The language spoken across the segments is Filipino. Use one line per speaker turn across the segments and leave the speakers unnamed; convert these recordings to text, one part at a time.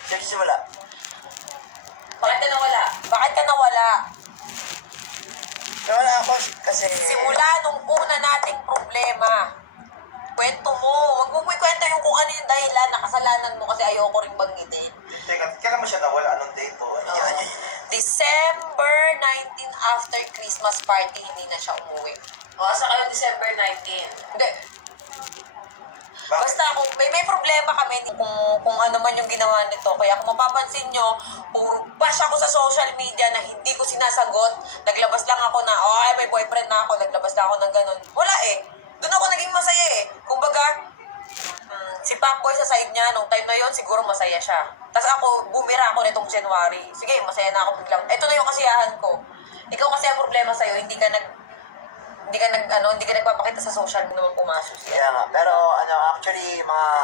Nagsisimula.
Bakit ka nawala? Bakit ka nawala?
Nawala ako kasi...
Simula nung una nating problema. Kwento mo. Huwag mo kwento yung kung ano yung dahilan na kasalanan mo kasi ayoko rin banggitin.
Teka, kailan mo siya nawala? Anong date o? Ano yan?
December 19 after Christmas party, hindi na siya umuwi.
O, asa kayo December 19?
Hindi.
Bakit?
Basta kung may problema kami kung ano man yung ginawa nito. Kaya kung mapapansin nyo, puro bash ako sa social media na hindi ko sinasagot. Naglabas lang ako na, ay may boyfriend na ako. Naglabas lang ako ng ganun. Wala eh. Doon ako naging masaya eh. Kumbaga, si Pacboy sa side niya, nung time na yon siguro masaya siya. Tapos ako, bumira ako nitong January. Sige, masaya na ako biglang. Ito na yung kasiyahan ko. Ikaw kasi ang problema sa'yo, hindi ka nagpapakita sa social naman pumasok siya.
Kaya nga. Pero actually,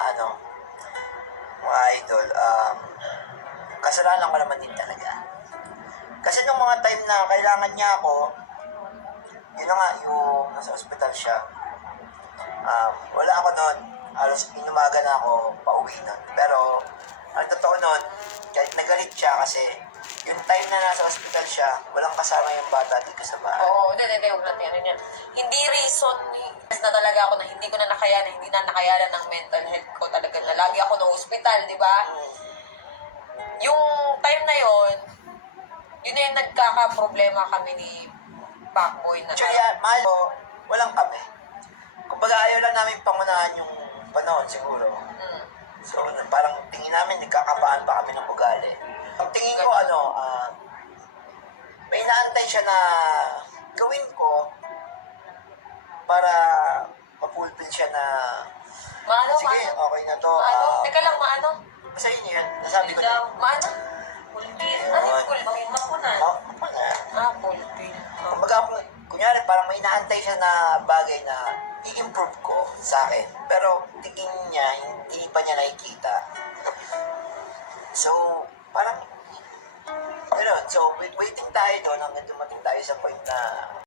mga idol, kasalanan ko naman din talaga. Kasi nung mga time na kailangan niya ako, yun na nga, yung nasa ospital siya. Wala ako noon. Halos inumaga na ako pauwi nun. Pero, ang totoo noon, kahit nagalit siya kasi yung time na nasa ospital siya, walang kasama yung bata dito sa bahay.
Oo, hindi, huwag natin ano yan. Hindi reason na talaga ako na hindi ko na nakayanan, hindi na nakayanan ng mental health ko talaga na lagi ako na hospital, di ba? Yung time na yon, yun na yung nagkaka-problema kami ni Pacboy na.
Actually, mahal ko, walang kami. Kumbaga ayaw lang namin pangunahan yung panahon siguro. So, parang tingin namin, nagkakapaan pa kami ng ugali. Ang tingin ko, may inaantay siya na gawin ko para mapulpil siya na, sige, okay na to.
Teka lang, maano?
Basta yun yun, nasabi ko na.
Maano?
Kulpin.
Ano yung
Kulpin? Makunan.
Ako na.
Pulpin.
Kumbaga, kunyari, parang may inaantay siya na bagay na i-improve ko sa akin. Pero tingin niya, hindi pa niya nakikita. So, parang, so, waiting tayo doon hanggang dumating tayo sa point na